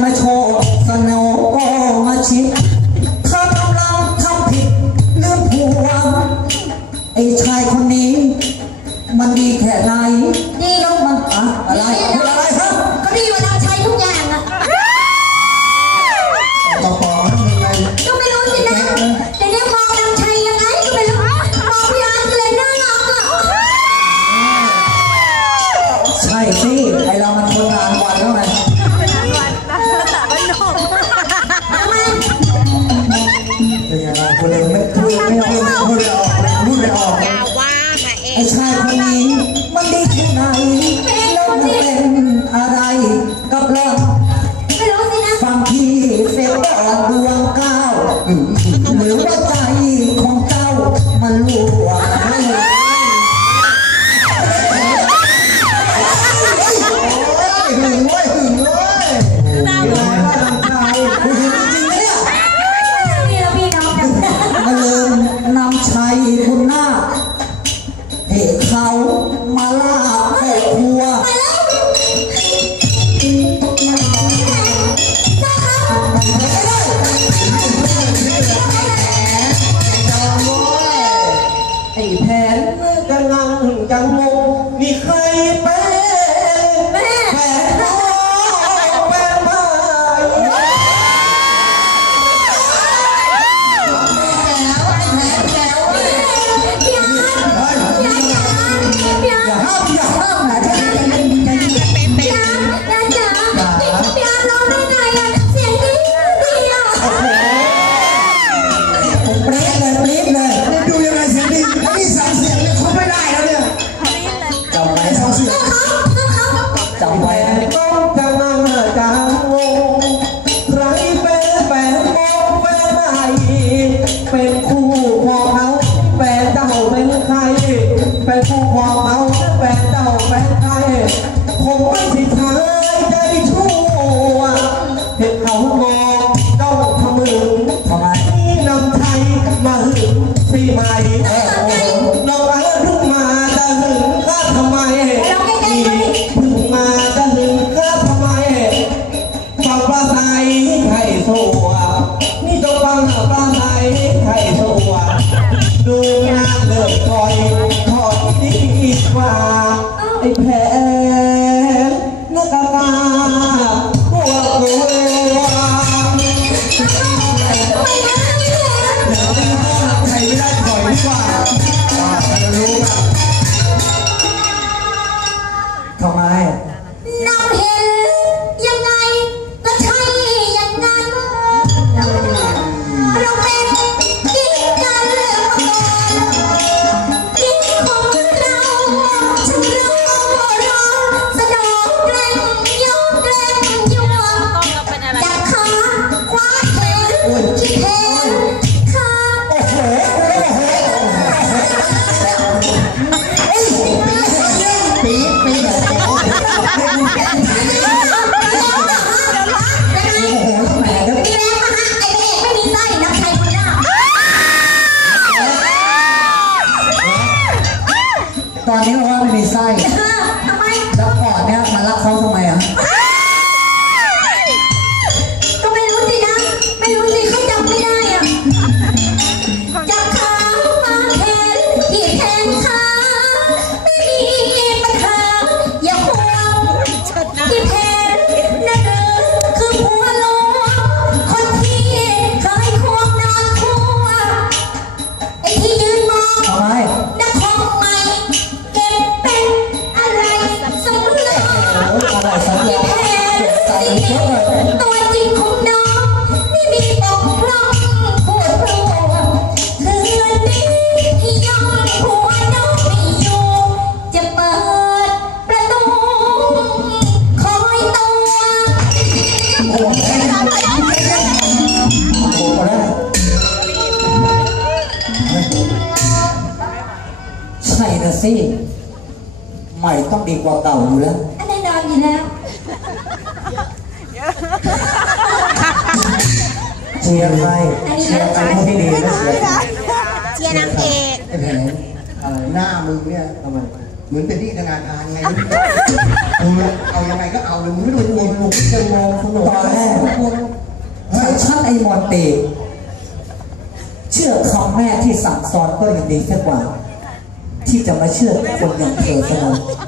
ไมาโชว์ พูดไม่ออกไม่ออกไม่ออกอย่าว่าพรเองไอ้ชายคนนี้ ชัยบุญนาคเพจเขามาล 白中华。iPad. ไม่มีไส้ ทำไม แล้วก่อนเนี่ยมารับเขาทำไม สิใหม่ต้องดีกว่าเก่าอยู่แล้ว อันแน่นอนอยู่แล้ว เชียร์ไปเชียร์ไปพวกพี่ดีนะเชียร์เชียร์นางเอกไอ้แผลหน้ามือเนี่ยทำไมเหมือนเป็นที่ธนาคานไงเอายังไงก็เอาเลยมึงไม่ดูดวงมึงจะมองตอนแรกใช้ชัดไอ้มอนเตเชื่อคำแม่ที่สั่งสอนก็ยังดีเท่ากว่า ที่จะมาเชื่อคนอย่างเธอเสมอ